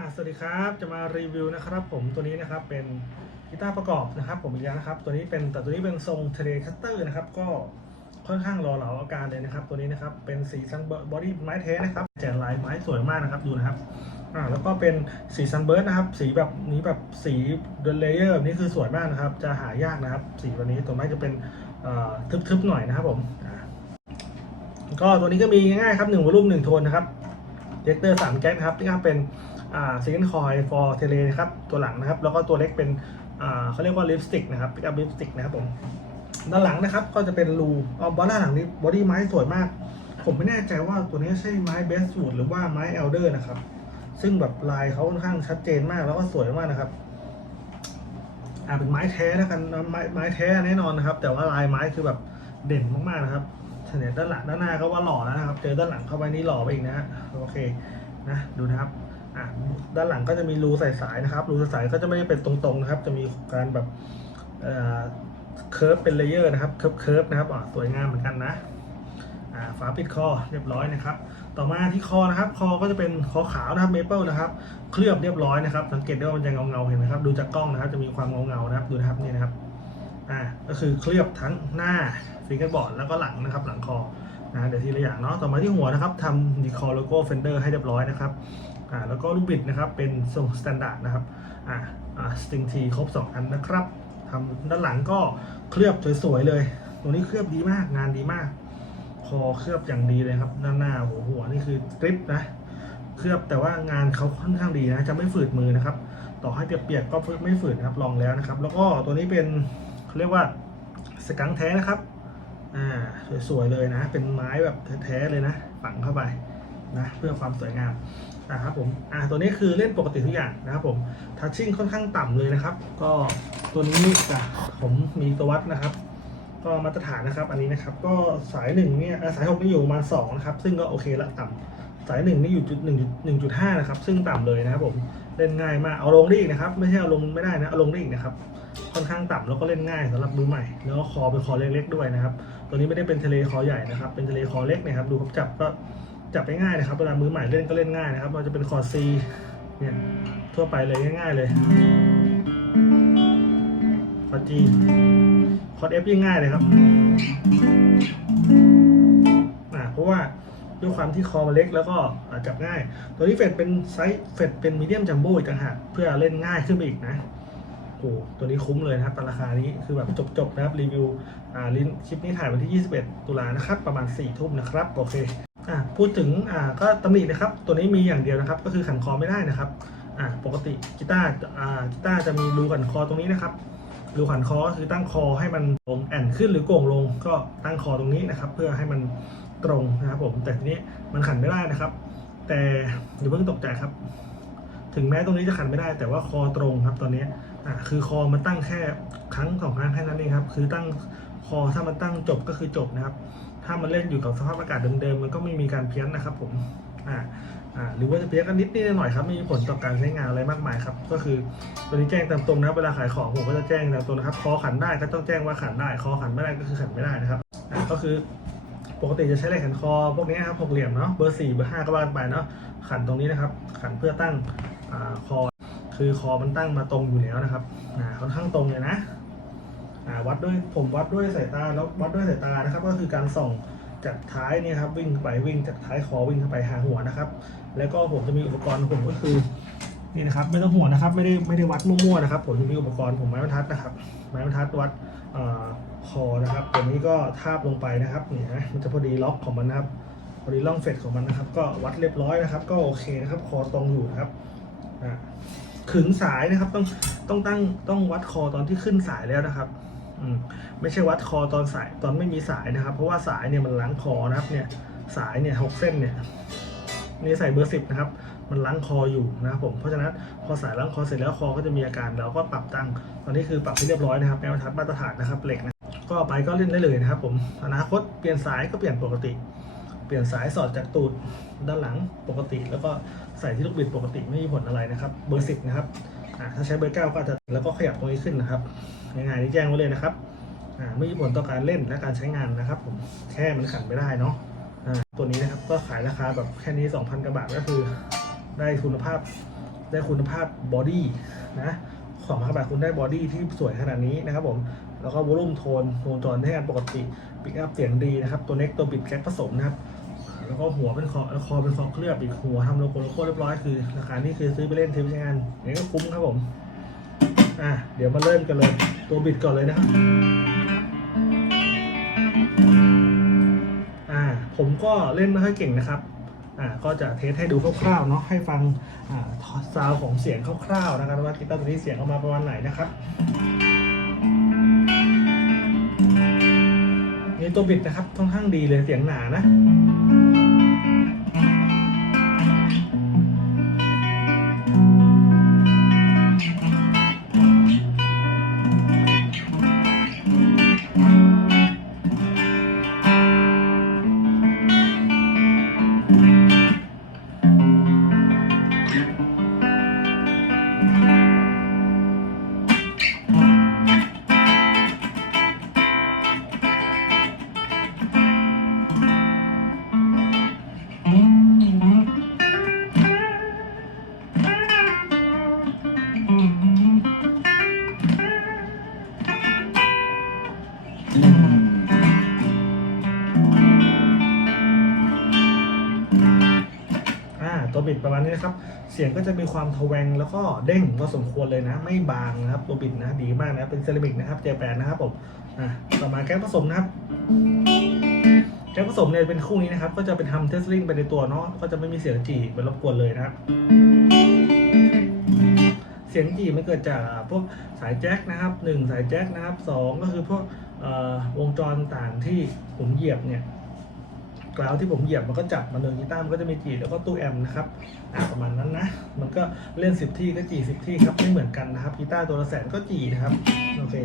่าสวัสดีครับจะมารีวิวนะครับผมตัวนี้นะครับเป็นกีตาร์ประกอบนะครับ ผมอีกแล้วนะครับ ตัวนี้เป็นแต่ตัวนี้เป็นทรงเทเลคัตเตอร์นะครับ ก็ค่อนข้างรอเหลาอาการเลยนะครับ ตัวนี้นะครับเป็นสีซันบอดี้ไม้แท้นะครับแจกลายไม้สวยมากนะครับดูนะครับอ่าแล้วก็เป็นสีซันเบิร์ดนะครับ สีแบบนี้แบบสีเดนเลเยอร์แบบนี้คือสวยมากนะครับ จะหายากนะครับ สีตัวนี้ตัวไม้จะเป็นทึบๆหน่อยนะครับผมก็ตัวนี้ก็มีง่ายๆครับหนึ่งวอลุ่มหนึ่งโทนนะครับเจคเตอร์สามแก๊สครับที่ก็เป็น ซิงเกิลคอยฟอร์เทเลนะครับตัวหลังนะครับ แล้วก็ตัวเล็กเป็นอ่าเขาเรียกว่าลิปสติกนะครับปิกอัพลิปสติกนะครับผมด้านหลังนะครับก็จะเป็นรูเอาบอลด้าหลังนี้บอดี้ไม้สวยมาก ผมไม่แน่ใจว่าตัวนี้ใช่ไม้เบสวูดหรือว่าไม้เอลเดอร์นะครับ ซึ่งแบบลายเขาค่อนข้างชัดเจนมากแล้วก็สวยมากนะครับอ่าเป็นไม้แท้แล้วกันไม้ไม้แท้แน่นอนนะครับ แต่ว่าลายไม้คือแบบเด่นมากๆนะครับเนี่ยด้านหลังด้านหน้าก็ว่าหล่อแล้วนะครับ เจอด้านหลังเข้าไปนี่หล่อไปอีกนะฮะโอเคนะดูนะครับ อ่าด้านหลังก็จะมีรูใส่สายนะครับ รูใส่สายก็จะไม่ได้เป็นตรงๆนะครับ จะมีการแบบเอ่อเคิร์ฟเป็นเลเยอร์นะครับ เคิร์ฟเคิร์ฟนะครับอ่าสวยงามเหมือนกันนะอ่าฝาปิดคอเรียบร้อยนะครับ ต่อมาที่คอนะครับ คอก็จะเป็นคอขาวนะครับเมเปิลนะครับ เคลือบเรียบร้อยนะครับ สังเกตได้ว่ามันจะเงาเงาเห็นไหมครับ ดูจากกล้องนะครับ จะมีความเงาเงานะครับ ดูนะครับนี่นะครับ อ่า ก็คือเคลือบทั้งหน้าฟิงเกอร์บอร์ดแล้วก็หลังนะครับ หลังคอนะเดี๋ยวทีละอย่างเนาะต่อมาที่หัวนะครับทำดีคอโลโก้เฟนเดอร์ให้เรียบร้อยนะครับ อ่าแล้วก็ลูกบิดนะครับเป็นทรงสแตนดาร์ดนะครับอ่าอ่าสติงทีครบ 2 อันนะครับทำด้านหลังก็เคลือบสวยๆเลยตรงนี้เคลือบดีมากงานดีมาก คอเคลือบอย่างดีเลยครับด้านหน้าหัวหัวนี่คือกริปนะเคลือบแต่ว่างานเขาค่อนข้างดีนะจะไม่ฝืดมือนะครับ ต่อให้เปียกๆก็ไม่ฝืดนะครับลองแล้วนะครับ แล้วก็ตัวนี้เป็นเขาเรียกว่าสกังแท้นะครับอ่าสวยๆเลยนะ เป็นไม้แบบแท้ๆเลยนะ ฝังเข้าไปนะเพื่อความสวยงาม นะครับผมอ่าตัวนี้คือเล่นปกติทุกอย่างนะครับผมทัชชิ่งค่อนข้างต่ำเลยนะครับ ก็ตัวนี้อะผมมีตัววัดนะครับ ก็มาตรฐานนะครับ อันนี้นะครับ ก็สายหนึ่งเนี่ยสายหกนี่อยู่ประมาณสองนะครับ ซึ่งก็โอเคละต่ำสายหนึ่งนี่อยู่จุดหนึ่งหนึ่งจุดห้านะครับ ซึ่งต่ำเลยนะครับผมเล่นง่ายมากเอาลงได้อีกนะครับ ไม่ใช่เอาลงไม่ได้นะเอาลงได้อีกนะครับค่อนข้างต่ำแล้วก็เล่นง่ายสำหรับมือใหม่ แล้วก็คอเป็นคอเล็กๆด้วยนะครับ ตัวนี้ไม่ได้เป็นทะเลคอใหญ่นะครับ เป็นทะเลคอเล็กนะครับ ดูครับจับก็ จับได้ง่ายนะครับเวลามือใหม่เล่นก็เล่นง่ายนะครับมันจะเป็นคอซีเนี่ยทั่วไปเลยง่ายๆเลยคอจีคอเอฟยิ่งง่ายเลยครับอ่าเพราะว่าด้วยความที่คอมันเล็กแล้วก็จับง่าย ตัวนี้เฟดเป็นไซส์เฟดเป็นมีเดียมจัมโบ้อีกต่างหากเพื่อเล่นง่ายขึ้นไปอีกนะโอ้ตัวนี้คุ้มเลยนะครับราคานี้คือแบบจบๆนะครับรีวิวอ่าลินคลิปนี้ถ่ายวันที่ 21 ตุลานะครับ ประมาณ 4 ทุ่มนะครับ โอเค อ่าพูดถึงอ่าก็ตำหนินะครับ ตัวนี้มีอย่างเดียวนะครับ ก็คือขันคอไม่ได้นะครับอ่าปกติกีตาร์อ่ากีตาร์จะมีรูขันคอตรงนี้นะครับรูขันคอก็คือตั้งคอให้มันลงแอนขึ้นหรือโก่งลงก็ตั้งคอตรงนี้นะครับ เพื่อให้มันตรงนะครับผมแต่ทีนี้มันขันไม่ได้นะครับ แต่อย่าเพิ่งตกใจครับ ถึงแม้ตรงนี้จะขันไม่ได้ แต่ว่าคอตรงครับตอนนี้อ่าคือคอมันตั้งแค่ครั้งสองครั้งแค่นั้นเองครับ คือตั้งคอถ้ามันตั้งจบก็คือจบนะครับ ถ้ามันเล่นอยู่กับสภาพอากาศเดิมๆมันก็ไม่มีการเพี้ยนนะครับผมอ่าอ่าหรือว่าจะเพี้ยนกันนิดนิดหน่อยๆครับไม่มีผลต่อการใช้งานอะไรมากมายครับ ก็คือตัวนี้แจ้งตามตรงนะเวลาขายของผมก็จะแจ้งตามตรงนะครับคอขันได้ก็ต้องแจ้งว่าขันได้คอขันไม่ได้ก็คือขันไม่ได้นะครับอ่าก็คือปกติจะใช้เหล็กขันคอพวกนี้ครับหกเหลี่ยมเนาะเบอร์สี่เบอร์ห้าก็ว่ากันไปเนาะขันตรงนี้นะครับ ขันเพื่อตั้งอ่าคอ คือคอมันตั้งมาตรงอยู่แล้วนะครับอ่าค่อนข้างตรงเลยนะ อ่าวัดด้วยผมวัดด้วยสายตาแล้ววัดด้วยสายตานะครับ ก็คือการส่องจากท้ายเนี่ยครับวิ่งไปวิ่งจากท้ายคอวิ่งเข้าไปหาหัวนะครับ แล้วก็ผมจะมีอุปกรณ์ผมก็คือนี่นะครับไม่ต้องห่วงนะครับไม่ได้ไม่ได้วัดมั่วๆนะครับผมจะมีอุปกรณ์ผมไม้บรรทัดนะครับ ไม้บรรทัดวัดเอ่อคอนะครับตัวนี้ก็ทาบลงไปนะครับนี่นะมันจะพอดีล็อกของมันนะครับพอดีล่องเฟดของมันนะครับ ก็วัดเรียบร้อยนะครับ ก็โอเคนะครับคอตรงอยู่นะครับอ่าขึงสายนะครับต้องต้องตั้งต้องวัดคอตอนที่ขึ้นสายแล้วนะครับ ไม่ใช่วัดคอตอนสายตอนไม่มีสายนะครับ เพราะว่าสายเนี่ยมันล้างคอนะครับเนี่ยสายเนี่ยหกเส้นเนี่ยนี่ใส่เบอร์สิบนะครับ มันล้างคออยู่นะครับผมเพราะฉะนั้นพอสายล้างคอเสร็จแล้วคอก็จะมีอาการเราก็ปรับตั้ง ตอนนี้คือปรับให้เรียบร้อยนะครับแนวทัดมาตรฐานนะครับเหล็กนะก็ไปก็เล่นได้เลยนะครับ ผมอนาคตเปลี่ยนสายก็เปลี่ยนปกติ เปลี่ยนสายสอดจากตูดด้านหลังปกติ แล้วก็ใส่ที่ลูกบิดปกติไม่มีผลอะไรนะครับ เบอร์สิบนะครับ ถ้าใช้เบอร์เก้าก็จะแล้วก็ขยับตรงนี้ขึ้นนะครับง่ายๆที่แจ้งไว้เลยนะครับอ่าไม่มีผลต่อการเล่นและการใช้งานนะครับผมแค่มันขันไม่ได้เนาะอ่าตัวนี้นะครับก็ขายราคาแบบแค่นี้ 2,000กว่าบาทก็คือ ได้คุณภาพได้คุณภาพบอดี้นะสองพันบาทคุณได้บอดี้ที่สวยขนาดนี้นะครับผมแล้วก็วอลุ่มโทนวงจรให้กันปกติปิกอัพเสียงดีนะครับ ตัวเน็กตัวบิดแก๊กผสมนะครับ แล้วก็หัวเป็นคอคอเป็นคอเคลือบอีกหัวทำโลโก้โลโก้เรียบร้อยคือราคานี่คือซื้อไปเล่นซื้อไปใช้งานอย่างนี้ก็คุ้มครับผม อะเดี๋ยวมาเริ่มกันเลย ตัวบิดก่อนเลยนะครับอ่าผมก็เล่นไม่ค่อยเก่งนะครับอ่าก็จะเทสให้ดูคร่าวๆเนาะให้ฟังอ่าซาวของเสียงคร่าวๆนะครับว่ากีตาร์ตัวนี้เสียงออกมาประมาณไหนนะครับนี่ตัวบิดนะครับค่อนข้างดีเลยเสียงหนานะ นะครับ เสียงก็จะมีความทแวงแล้วก็เด้งพอสมควรเลยนะ ไม่บางนะครับตัวบิดนะดีมากนะเป็นเซรามิกนะครับเจแปนนะครับผมอ่าต่อมาแก๊สผสมนะครับแก๊สผสมเนี่ยเป็นคู่นี้นะครับ ก็จะเป็นทำเทสลิงไปในตัวเนาะก็จะไม่มีเสียงจี่เป็นรบกวนเลยนะครับเสียงจี่มันเกิดจากพวกสายแจ็คนะครับหนึ่งสายแจ็คนะครับสองก็คือพวกวงจรต่างที่ผมเหยียบเนี่ย กราวที่ผมเหยียบมันก็จับมาเลยกีตาร์มันก็จะมีจีแล้วก็ตู้แอมนะครับประมาณนั้นนะ มันก็เล่น 10 ที่ก็จี10 ที่ครับไม่เหมือนกันนะครับกีตาร์ตัวละแสนก็จีนะครับโอเค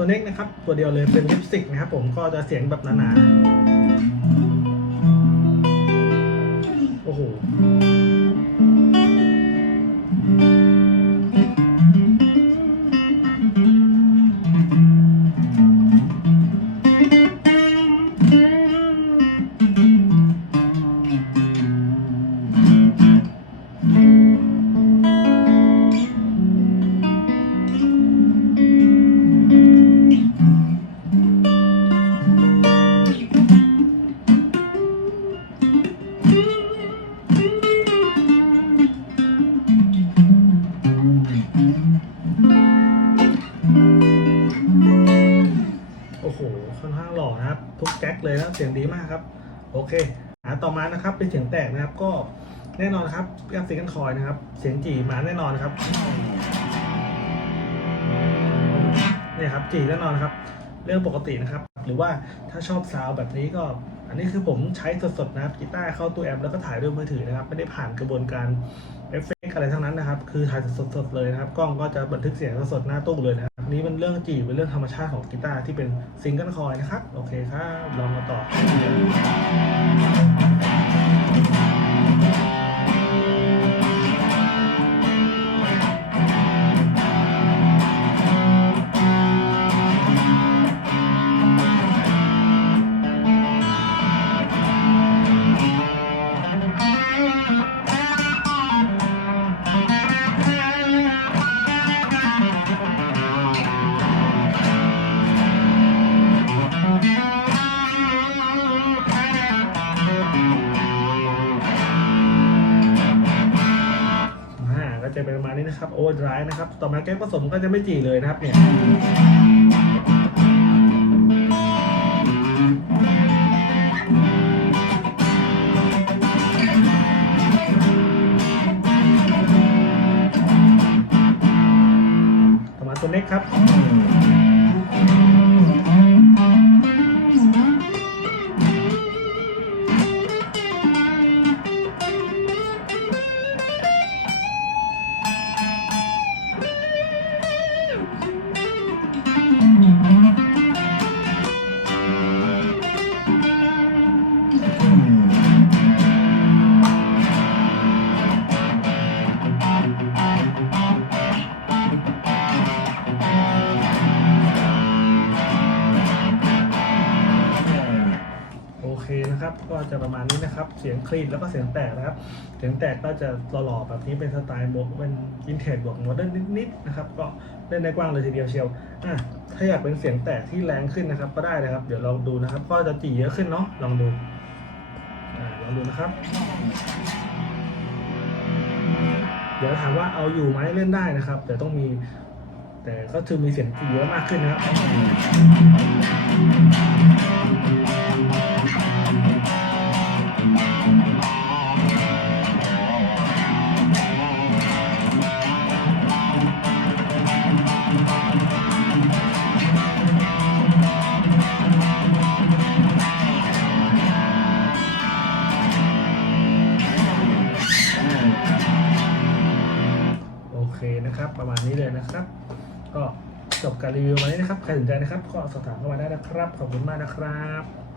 ตัวเน็กนะครับ ตัวเดียวเลยเป็นลิปสติกนะครับผมก็จะเสียงแบบหนาๆ สียงดีมากครับ โอเคหาต่อมานะครับ เป็นเสียงแตกนะครับ ก็แน่นอนครับพี่อัพซิกันคอยนะครับ เสียงจีมาแน่นอนครับเนี่ยครับจีแน่นอนครับ เรื่องปกตินะครับ หรือว่าถ้าชอบซาวด์แบบนี้ก็ อันนี้คือผมใช้สดๆนะครับกีตาร์เข้าตู้แอปแล้วก็ถ่ายด้วยมือถือนะครับ ไม่ได้ผ่านกระบวนการเอฟเฟกอะไรทั้งนั้นนะครับ คือถ่ายสดๆเลยนะครับ กล้องก็จะบันทึกเสียงสดๆหน้าตู้เลยนะครับนนี้มันเรื่องจีเป็นเรื่องธรรมชาติของกีตาร์ที่เป็นซิงเกิลคอยนะครับ โอเคครับลอง นะครับโอเวอร์ไดรฟ์นะครับ ต่อมาแก๊สผสมก็จะไม่จีเลยนะครับเนี่ยต่อมาตัวเล็กครับ นะครับ ก็จะประมาณนี้นะครับ เสียงคลีนแล้วก็เสียงแตกนะครับ เสียงแตกก็จะหล่อๆแบบนี้เป็นสไตล์บวกเป็นวินเทจบวกโมเดิร์นนิดๆนะครับ ก็เล่นได้กว้างเลยทีเดียวเชียวอะถ้าอยากเป็นเสียงแตกที่แรงขึ้นนะครับ ก็ได้นะครับ เดี๋ยวลองดูนะครับ ก็จะจีเยอะขึ้นเนาะ ลองดูอ่าลองดูนะครับ เดี๋ยวถามว่าเอาอยู่ไหมเล่นได้นะครับ แต่ต้องมี แต่ก็คือมีเสียงจีเยอะมากขึ้นนะครับ การรีวิววันนี้นะครับ ใครสนใจนะครับ ก็สอบถามเข้ามาได้นะครับ ขอบคุณมากนะครับ